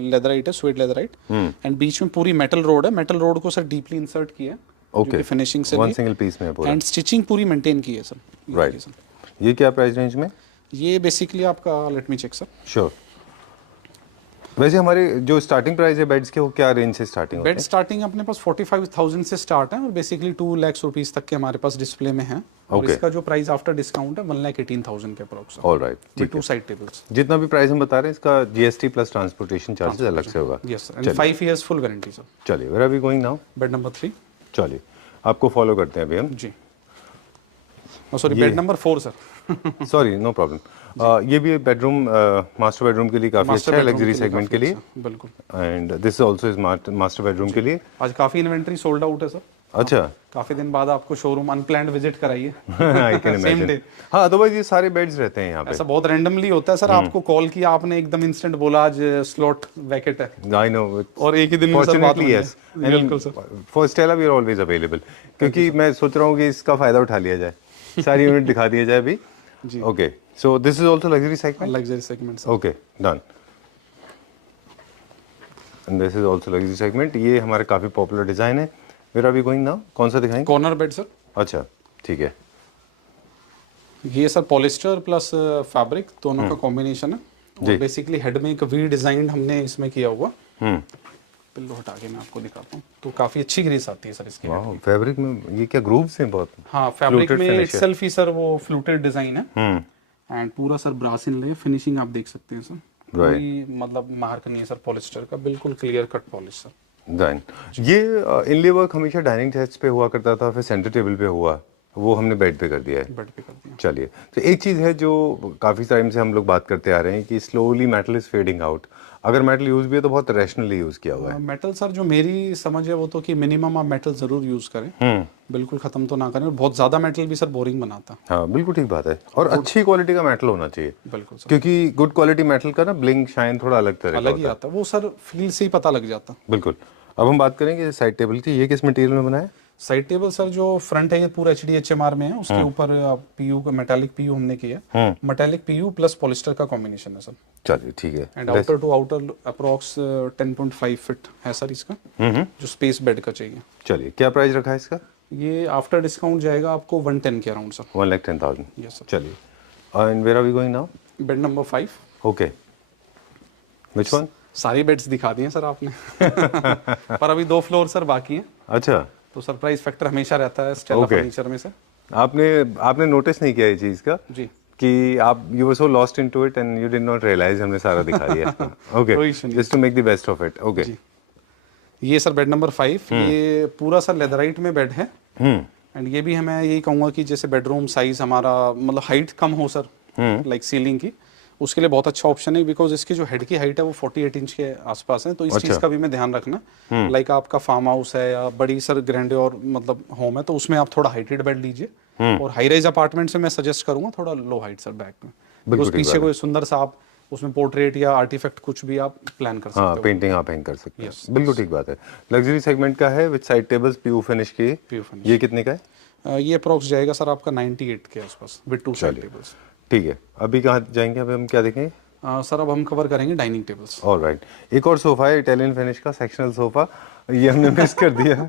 लेदराइट है, स्वेट लेदराइट एंड बीच में पूरी मेटल रोड है। मेटल रोड को सर डीपली इंसर्ट किया है ओके, फिनिशिंग से वन सिंगल पीस में है पूरा। एंड स्टिचिंग पूरी मेंटेन की है सर। ये राइट। देखिए सर। ये क्या प्राइस रेंज में? ये बेसिकली आपका let me check sir. Sure. वैसे हमारे जो स्टार्टिंग प्राइस है बेड्स के, वो क्या रेंज से स्टार्टिंग होते बेड स्टार्टिंग अपने पास 45,000 से स्टार्ट है और बेसिकली 2 लाख रुपीस तक के हमारे पास डिस्प्ले में है। और Okay. इसका जो प्राइस आफ्टर डिस्काउंट है 1,18,000 के अप्रोक्स। ऑल राइट, विद ठीक है। 2 साइड टेबल्स। जितना भी प्राइस हम बता रहे हैं इसका जीएसटी प्लस ट्रांसपोर्टेशन चार्जेस अलग से होगा। Yes sir, and 5 years full guarantee sir. चलिए, where are we going now? Bed number 3। चलिए, आपको फॉलो करते हैं अभी हम। जी। Sorry, bed number 4 sir. Sorry, no problem. ये भी बेडरूम, मास्टर बेडरूम के लिए काफ़ी अच्छा है, लग्जरी सेगमेंट के लिए। बिल्कुल। And this also is master bedroom के लिए। आज काफ़ी इन्वेंट्री सोल्ड आउट है सर। अच्छा। काफ़ी दिन बाद आपको शोरूम अनप्लान्ड विजिट कराइए। I can same imagine. Day. हाँ, अदरवाइज ये सारे बेड्स रहते हैं यहाँ पे। ऐसा बहुत रैंडमली होता है सर, आपको कॉल किया आपने, एकदम इंस्टेंट बोला आज स्लॉट वैकेट है, आई नो। और एक ही दिन में सर बात फॉर्चुनेटली बन यस, गई। बिल्कुल sir. For Stella we are always available, क्योंकि मैं सोच रहा हूँ कि इसका फायदा उठा लिया जाए, सारी यूनिट दिखा दिया जाए अभी। जी। Okay, so this is also luxury segment. Luxury segment sir. Okay, done. And this is also luxury segment. ये हमारा काफ़ी पॉपुलर डिज़ाइन है। Where are we going now? कौन सा दिखाएंगे? Corner bed sir. अच्छा, ठीक है। ये सर पॉलिस्टर प्लस फैब्रिक दोनों का कॉम्बिनेशन है, जी। और बेसिकली हेड में एक वी डिजाइन हमने इसमें किया हुआ। हम्म, पिल्लो हटा के मैं आपको दिखाता हूँ, तो काफी अच्छी ग्रेस आती है सर इसकी। वाह, फैब्रिक में ये क्या ग्रूव्स हैं बहुत। हाँ, फैब्रिक Fluted में finish है। इटसेल्फ ही सर वो फ्लूटेड डिजाइन है, हम्म, एंड पूरा सर ब्रास इनले फिनिशिंग आप देख सकते हैं सर। Right. कोई मतलब मार्क नहीं है सर पॉलिस्टर का, बिल्कुल clear cut polish sir. Done. ये इनले वर्क हमेशा डाइनिंग टेस्ट पे हुआ करता था, फिर सेंटर टेबल पे हुआ, वो हमने बेड पे कर दिया है। बेड पे कर दिया। चलिए, तो एक चीज़ है जो काफ़ी टाइम से हम लोग बात करते आ रहे हैं कि slowly metal is fading out. अगर मेटल यूज़ भी है तो बहुत रैशनली यूज़ किया हुआ है। मेटल सर जो मेरी समझ है वो तो कि मिनिमम आप मेटल जरूर यूज करें, बिल्कुल खत्म तो ना करें, और बहुत ज्यादा मेटल भी सर बोरिंग बनाता है। हाँ, बिल्कुल ठीक बात है, और अच्छी क्वालिटी का मेटल होना चाहिए, बिल्कुल सर। क्योंकि गुड क्वालिटी मेटल का ना ब्लिंक शाइन थोड़ा अलग तरह का अलग ही होता है। आता है वो सर, फील से ही पता लग जाता है। बिल्कुल। अब हम बात करेंगे साइड टेबल की। ये किस मटेरियल में बना है? साइड टेबल सर जो फ्रंट है ये पूरा HDHMR में है, उसके ऊपर पीयू का मेटालिक पीयू हमने किया है, मेटालिक पीयू प्लस पॉलिस्टर का कॉम्बिनेशन है सर। चलिए, ठीक है। And outer to outer approx 10.5 feet है सर इसका, जो स्पेस बेड का चाहिए। चलिए, क्या प्राइस रखा है इसका? ये आफ्टर डिस्काउंट जाएगा आपको 110 के अराउंड सर। 1,10,000। Yes sir. चलिए, and where are we going now? Bed number 5। Okay, which one? सारी बेड्स दिखा दिए सर आपने पर अभी 2 फ्लोर सर बाकी हैं, अच्छा, तो सरप्राइज फैक्टर हमेशा रहता है स्टेला Okay. फर्नीचर में से। आपने नोटिस नहीं किया ये चीज़ का जी। कि आप you were so lost into it and you did not realise हमने सारा दिखा दिया। ओके, कोई इशू नहीं। Just to make the best of it. Okay. जी। ये सर बेड नंबर 5, ये पूरा सर लेदराइट में बेड है, एंड ये भी मैं यही कहूँगा कि जैसे बेडरूम साइज हमारा मतलब हाइट कम हो सर, लाइक सीलिंग की, उसके लिए बहुत अच्छा ऑप्शन है, बिकॉज इसकी जो हेड की हाइट है वो 48 इंच के आसपास है, तो इस चीज़ का भी मैं ध्यान रखना, लाइक आपका फार्म हाउस है या बड़ी सर ग्रैंडे और मतलब होम है, तो उसमें आप थोड़ा हाइटेड बेड लीजिए, और हाई राइज अपार्टमेंट से मैं सजेस्ट करूंगा थोड़ा लो हाइट सर बैक में, बिकॉज पीछे कोई सुंदर सा आप उसमें पोर्ट्रेट या आर्टिफैक्ट कुछ भी आप प्लान कर सकते हाँ, हो। पेंटिंग आप हैंग कर सकते हैं। Yes, बिल्कुल ठीक बात है। लग्जरी सेगमेंट का है with side tables, PU finish की। PU finish. ये कितने का है? ये अप्रोक्स जाएगा सर आपका 98 के आसपास विद 2 साइड टेबल्स। ठीक है, अभी कहाँ जाएंगे? अभी हम क्या देखेंगे? सर अब हम कवर करेंगे डाइनिंग टेबल्स। ऑलराइट, एक और सोफा है इटालियन फिनिश का, सेक्शनल सोफा, ये हमने मिस कर दिया।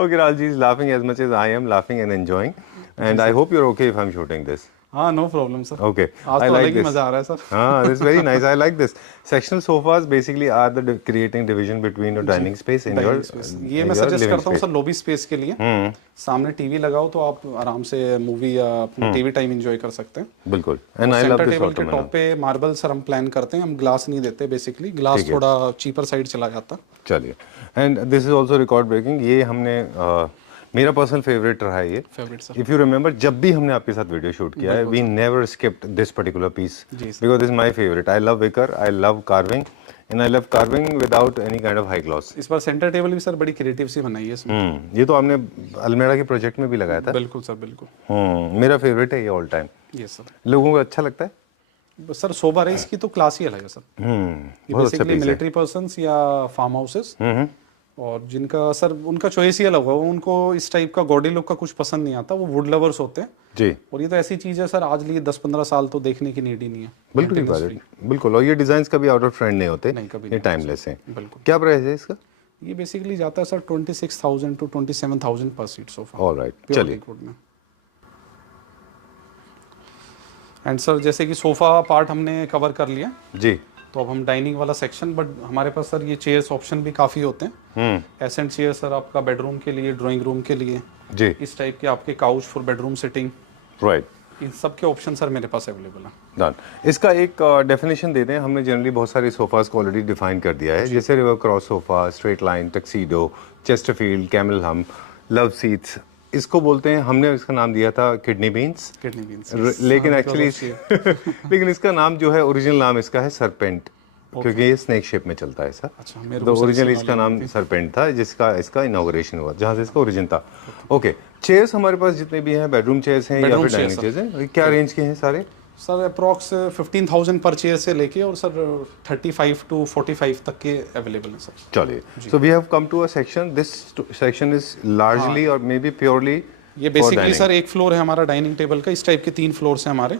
Okay, Raj is laughing as much as I am laughing and enjoying, and I hope you are okay if I am shooting this. हाँ, no problem sir. Okay, आज I तो like अलग ही this. मजा आ रहा है सर। हाँ, this is very nice. I like this. Sectional sofas basically are the creating division between your dining space in your Dining space। ये in मैं your suggest living करता हूँ space. सर लॉबी स्पेस के लिए, सामने TV लगाओ तो आप आराम से मूवी या अपना टीवी टाइम एंजॉय कर सकते हैं। बिल्कुल, and I love centre this table के ottoman. टॉप पे मार्बल सर हम प्लान करते हैं, हम ग्लास नहीं देते बेसिकली, ग्लास थोड़ा चीपर साइड चला जाता। चलिए, and this is also record breaking. ये हमने मेरा पर्सनल फेवरेट रहा है ये। Favourite sir. If you remember, जब भी हमने आपके साथ वीडियो शूट किया है, we never skipped this particular piece because this my favourite. I love wicker, I love carving, and I love carving without any kind of high gloss. इस बार centre table भी सर बड़ी creative सी बनाई है इसमें। ये तो आपने अलमेरा के प्रोजेक्ट में भी लगाया था। बिल्कुल सर, बिल्कुल। मेरा फेवरेट है ये ऑल टाइम। Yes sir. लोगों को अच्छा लगता है। सर शोभा रेस की तो क्लास ही अलग है सर। ये बहुत अच्छा बेसिकली पीस है। मिलिट्री पर्सन्स या फार्म हाउसेस, और जिनका सर उनका चॉइस ही अलग होगा, उनको इस टाइप का गॉडी लुक का कुछ पसंद नहीं आता, वो वुड लवर्स होते हैं जी। और ये तो ऐसी चीज है सर, आज लिए 10-15 साल तो देखने की नीड ही नहीं है। बिल्कुल ठीक बात है, बिल्कुल। और ये डिजाइन्स कभी आउट ऑफ ट्रेंड नहीं होते, नहीं, कभी ये नहीं। टाइमलेस हैं। बिल्कुल। क्या प्राइस है इसका? ये बेसिकली जाता है सर 26,000 टू 27,000 पर सीट सोफा। ऑलराइट, चलिए। एंड सर जैसे कि सोफा पार्ट हमने कवर कर लिया, जी। तो अब हम डाइनिंग वाला सेक्शन, बट हमारे पास सर ये चेयर्स ऑप्शन भी काफ़ी होते हैं। एसेंट चेयर सर आपका बेडरूम के लिए, ड्राइंग रूम के लिए, जी। इस टाइप के आपके couch for bedroom sitting, right, इन सब के ऑप्शन सर मेरे पास अवेलेबल है। डन। इसका एक डेफिनेशन दे दें। हमने जनरली बहुत सारे सोफास को ऑलरेडी डिफाइन कर दिया है, जैसे river cross sofa, straight line, tuxedo, Chesterfield, camel हम, लव सीट्स, इसको बोलते हैं, हमने इसका नाम दिया था किडनी बीन्स, किडनी बीन्स, लेकिन एक्चुअली लेकिन इसका नाम जो है, ओरिजिनल नाम इसका है सरपेंट, क्योंकि ये स्नेक शेप में चलता है सर। अच्छा, मेरे तो को ओरिजिनल इसका नाम सरपेंट था, जिसका इसका इनॉग्रेशन हुआ, जहाँ से इसका ओरिजिन था। ओके, चेयर्स हमारे पास जितने भी हैं, बेडरूम चेयर्स हैं या फिर डाइनिंग चेयर्स हैं, क्या रेंज के हैं सारे? सर अप्रॉक्स 15,000 पर चेयर से लेके और सर 35 to 45 तक के अवेलेबल हैं सर। चलिए, so we have come to a section, this section is largely और मे बी प्योरली ये बेसिकली सर एक फ्लोर है हमारा डाइनिंग टेबल का, इस टाइप के 3 फ्लोर्स हैं हमारे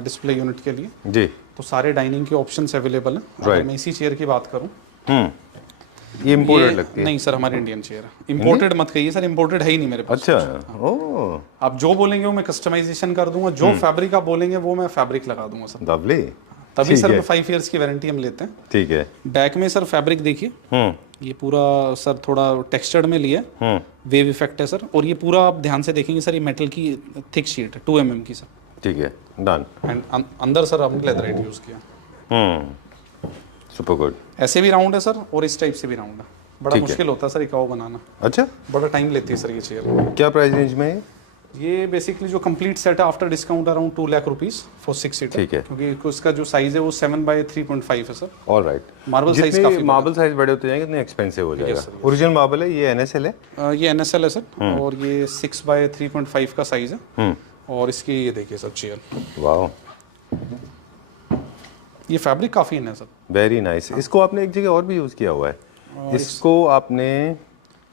डिस्प्ले यूनिट के लिए जी। तो सारे डाइनिंग के ऑप्शंस अवेलेबल हैं। अगर मैं इसी चेयर की बात करूं, ये इम्पोर्टेड लगती है? नहीं सर, हमारे इंडियन चेयर है। इम्पोर्टेड मत कहिए सर, इम्पोर्टेड है ही नहीं मेरे पास। अच्छा, ओह, आप जो बोलेंगे वो मैं कस्टमाइजेशन कर दूंगा, जो फैब्रिक आप बोलेंगे वो मैं फैब्रिक लगा दूंगा सर। लवली। तभी सर 5 इयर्स की वारंटी हम लेते हैं। ठीक है। बैक में सर फैब्रिक देखिए, ये पूरा सर थोड़ा टेक्सचर्ड में लिया है, वेव इफेक्ट है सर। और ये पूरा आप ध्यान से देखेंगे सर, ये मेटल की थिक शीट है 2 mm की सर। ठीक है, डन। एंड अंदर सर हमने लेदराइट यूज किया। Super good. ऐसे भी राउंड है सर और इस टाइप से भी राउंड है। बड़ा मुश्किल होता है सर इकाऊ बनाना, अच्छा, बड़ा टाइम लेती है सर ये चेयर। क्या प्राइस रेंज में है? ये बेसिकली जो कंप्लीट सेट है after discount around 2 lakh rupees for 6 seater. ठीक है। क्योंकि इसका जो साइज है वो 7x3.5 है सर। ऑलराइट। मार्बल साइज जितने काफी मार्बल साइज बड़े होते जाएंगे उतने एक्सपेंसिव हो जाएगा। ओरिजिनल मार्बल है ये, NSL है? ये NSL है सर और ये 6x3.5 का साइज है। और इसकी ये देखिए सर चेयर, वाह, ये फैब्रिक काफी है सर। Very nice. इसको आपने एक जगह और भी यूज किया हुआ है, इसको आपने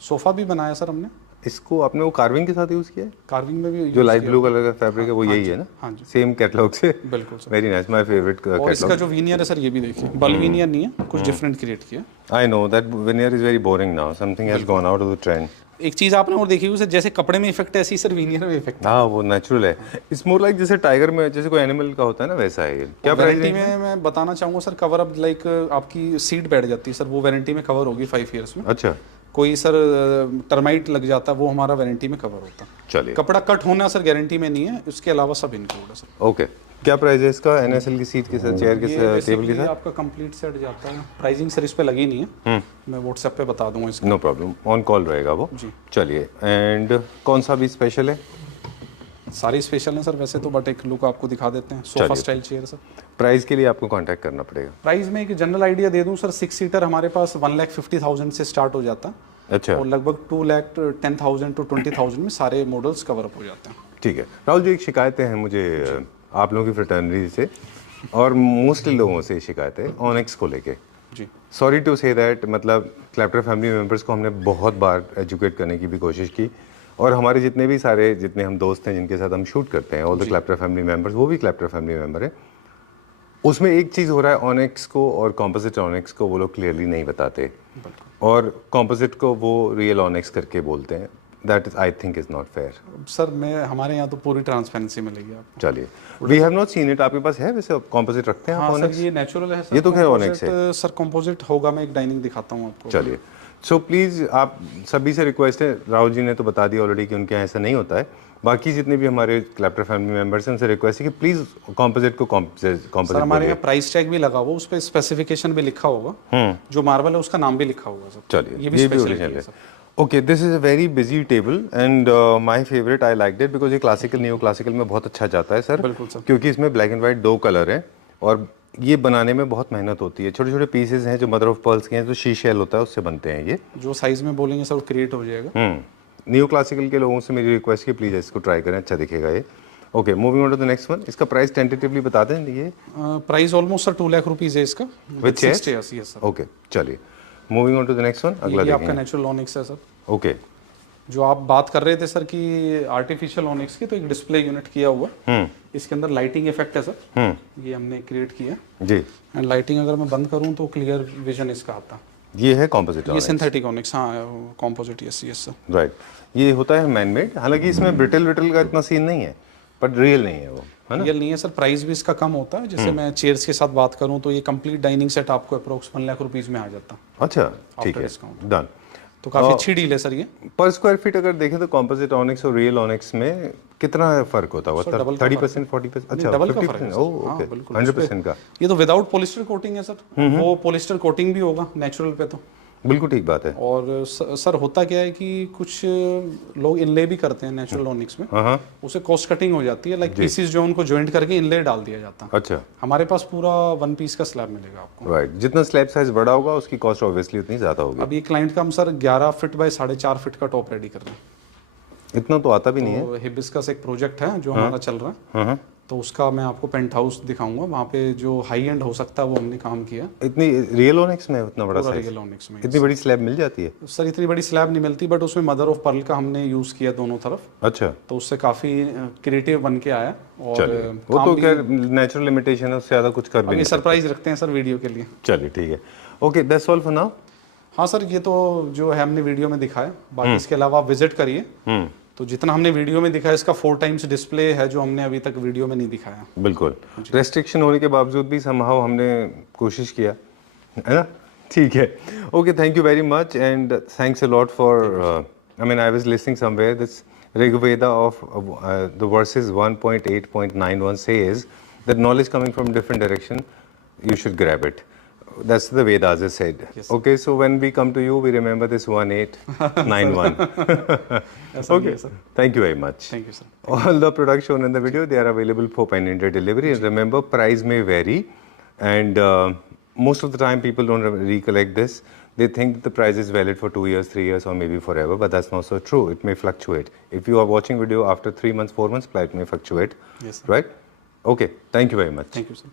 सोफा भी बनाया सर हमने। इसको आपने वो कार्विंग के साथ यूज किया है? कार्विंग में भी जो लाइट ब्लू कलर का फैब्रिक है वो यही है ना? हाँ जी, सेम कैटलॉग से। बिल्कुल sir. Very nice, my favourite और इसका कैटलॉग। जो विनियर है सर, ये भी देखिए, बल्ब विनियर नहीं है, कुछ डिफरेंट क्रिएट किया। I know that veneer is very boring now, something has gone out of the trend. एक चीज आपने और देखी उसे, जैसे कपड़े में इफेक्ट है ऐसी सर विनियर में इफेक्ट है। हाँ, वो नेचुरल है। इट्स मोर लाइक जैसे टाइगर में जैसे कोई एनिमल का होता है ना, वैसा है ये। क्या प्राइस वारंटी में मैं बताना चाहूंगा सर, कवर अप लाइक आपकी सीट बैठ जाती है सर, वो वारंटी में कवर होगी 5 इयर्स में। अच्छा, कोई सर टर्माइट लग जाता है, वो हमारा वारंटी में कवर होता है। चलिए। कपड़ा कट होना सर गारंटी में नहीं है, उसके अलावा सब इंक्लूड है सर। ओके, क्या प्राइस है इसका? NSL की सीट के साथ, चेयर के ये साथ, टेबल के basically साथ? आपका कंप्लीट सेट जाता है। प्राइसिंग सर इस पे लगी नहीं है, मैं व्हाट्सएप पे बता दूंगा इसका। नो प्रॉब्लम, ऑन कॉल रहेगा वो। जी। चलिए, एंड कौन सा भी स्पेशल है? सारी स्पेशल हैं सर वैसे तो, बट एक लुक आपको दिखा देते हैं। Sofa style chair sir. Price के लिए आपको कांटेक्ट करना पड़ेगा। प्राइस में एक जनरल आइडिया दे दूं सर, 6 सीटर हमारे पास 1,50,000 से स्टार्ट हो जाता है अच्छा, और लगभग 2,10,000 to 20,000 में सारे मॉडल्स कवर अप हो जाते हैं। ठीक है। राहुल जी, एक शिकायतें हैं मुझे आप लोगों की फ्रेटर्निटी से और मोस्टली लोगों से शिकायतें ऑनेक्स को लेके। जी, सॉरी टू से दैट, मतलब क्लैप्टर फैमिली मेम्बर्स को हमने बहुत बार एजुकेट करने की भी कोशिश की, और हमारे जितने भी सारे जितने हम दोस्त हैं जिनके साथ हम शूट करते हैं, ऑल द क्लैप्टर फैमिली मेम्बर्स, वो भी क्लैप्टर फैमिली मेम्बर है। उसमें एक चीज़ हो रहा है, ऑनेक्स को और कॉम्पोजिट ऑनेक्स को वो लोग क्लियरली नहीं बताते, और कॉम्पोजिट को वो रियल ऑनेक्स करके बोलते हैं। That is, I think, is not fair. Sir मैं हमारे यहाँ तो पूरी ट्रांसपेरेंसी मिलेगी आपको। चलिए, we have not seen it. आपके पास है वैसे कॉम्पोजिट रखते हैं आप? हाँ सर, ऑनेक्स ये नेचुरल है सर। ये तो खैर ऑनेक्स है सर। कंपोजिट होगा, मैं एक डाइनिंग दिखाता हूँ आपको। चलिए, सो प्लीज़ आप सभी से रिक्वेस्ट है, राहुल जी ने तो बता दिया ऑलरेडी कि उनके यहाँ ऐसा नहीं होता है, बाकी जितने भी हमारे क्लैप्टर फैमिली मेंबर्स हैं उनसे रिक्वेस्ट है कि प्लीज़ कॉम्पोजिट को सर कॉम्पोजिट हमारे यहाँ प्राइस टैग भी लगा हुआ, उस पर स्पेसिफिकेशन भी लिखा होगा, जो मार्बल है उसका नाम भी लिखा होगा सर। चलिए, ये भी ओरिजिनल स्पेशल है। है। Okay, this is a very busy table and my favourite, I like it because ये क्लासिकल नियो क्लासिकल में बहुत अच्छा जाता है सर। बिल्कुल सर। क्योंकि इसमें ब्लैक एंड वाइट 2 कलर हैं और ये बनाने में बहुत मेहनत होती है। छोटे छोटे पीसेज हैं जो मदर ऑफ पर्ल्स के हैं, जो शी शेल होता है उससे बनते हैं ये। जो साइज में बोलेंगे सर वो क्रिएट हो जाएगा। नियो क्लासिकल के लोगों से मेरी रिक्वेस्ट की प्लीज़ इसको ट्राई करें, अच्छा दिखेगा ये। Okay, moving on to the next one. इसका प्राइस टेंटेटिवली बता दें ये? Price almost sir 2 lakh rupees है इसका, with chairs? Chairs, yes sir. Okay, चलिए, moving on to the next one. अगला ये आपका देखेंगे। नेचुरल ऑनिक्स है सर। ओके, जो आप बात कर रहे थे सर कि आर्टिफिशियल ऑनिक्स की, तो एक डिस्प्ले यूनिट किया हुआ, इसके अंदर लाइटिंग इफेक्ट है सर, ये हमने क्रिएट किया जी। एंड लाइटिंग अगर मैं बंद करूं तो क्लियर विजन इसका आता है। ये है कॉम्पोजिट ये सिंथेटिक ऑनिक्स, हाँ composite, yes yes sir. Right. ये होता है मैन मेड, हालांकि इसमें ब्रिटल विटल का इतना सीन नहीं है, बट रियल नहीं है वो, है ना? रियल नहीं है सर। प्राइस भी इसका कम होता है। जैसे मैं चेयर्स के साथ बात करूं तो ये कंप्लीट डाइनिंग सेट आपको अप्रोक्स 1 लाख रुपीस में आ जाता है। अच्छा, ठीक है, discount। डन। तो काफी अच्छी डील है सर ये। पर स्क्वायर फीट अगर देखें तो कॉम्पोजिट ऑनिक्स और रियल ऑनिक्स में कितना फर्क होता है? 30%, 40%? अच्छा, डबल का फर्क 50%? है। ओह, हाँ, ओके, बिल्कुल। 100% का। ये तो विदाउट पॉलिस्टर कोटिंग है सर, वो पॉलिस्टर कोटिंग भी होगा नेचुरल पे तो। बिल्कुल ठीक बात है। और सर होता क्या है कि कुछ लोग इनले भी करते हैं नेचुरल ऑनिक्स में, हाँ हाँ, उसे कॉस्ट कटिंग हो जाती है, लाइक पीसीस जो है उनको ज्वाइंट करके इनले डाल दिया जाता है। अच्छा, हमारे पास पूरा 1 पीस का स्लैब मिलेगा आपको। राइट। जितना स्लैब साइज बड़ा होगा उसकी कॉस्ट ऑब्वियसली उतनी ज़्यादा होगी। अभी क्लाइंट का हम सर 11 फीट बाय 4.5 फीट का टॉप रेडी कर रहे हैं। इतना तो आता भी नहीं है। तो हिबिस्कस एक प्रोजेक्ट है जो हमारा चल रहा है, तो उसका मैं आपको पेंट हाउस दिखाऊंगा, वहाँ पे जो हाई एंड हो सकता है वो हमने काम किया। इतनी रियल ऑनिक्स में उतना बड़ा पूरा साइज, रियल ऑनिक्स में। इतनी बड़ी स्लैब मिल जाती है? सर इतनी बड़ी स्लैब नहीं मिलती, बट उसमें मदर ऑफ पर्ल का हमने यूज़ किया दोनों तरफ, अच्छा, तो उससे काफ़ी क्रिएटिव बन के आया। और चलिए, वो तो खैर नेचुरल लिमिटेशन है, उससे ज़्यादा कुछ कर भी नहीं सकते। सरप्राइज रखते हैं सर वीडियो के लिए। चलिए ठीक है, okay, that's all for now. हाँ सर, ये तो जो है हमने वीडियो में दिखाया, बाकी इसके अलावा आप विजिट करिए, तो जितना हमने वीडियो में दिखाया इसका 4 टाइम्स डिस्प्ले है जो हमने अभी तक वीडियो में नहीं दिखाया। बिल्कुल, रेस्ट्रिक्शन होने के बावजूद भी समहाउ हमने कोशिश किया, है ना? ठीक है, okay, thank you very much and thanks a lot for, I mean I was listening somewhere this Rigveda of the verses 1.8.91 says that knowledge coming from different direction, you should grab it. That's the Vedas, as said. Yes. Okay, so when we come to you, we remember this 1891. Okay, thank you very much. Thank you, sir. All the products shown in the video, they are available for Pan India delivery. And remember, price may vary. And most of the time, people don't recollect this. They think that the price is valid for 2 years, 3 years, or maybe forever. But that's not so true. It may fluctuate. If you are watching video after 3 months, 4 months, price may fluctuate. Yes, sir. Right? Okay, thank you very much. Thank you, sir.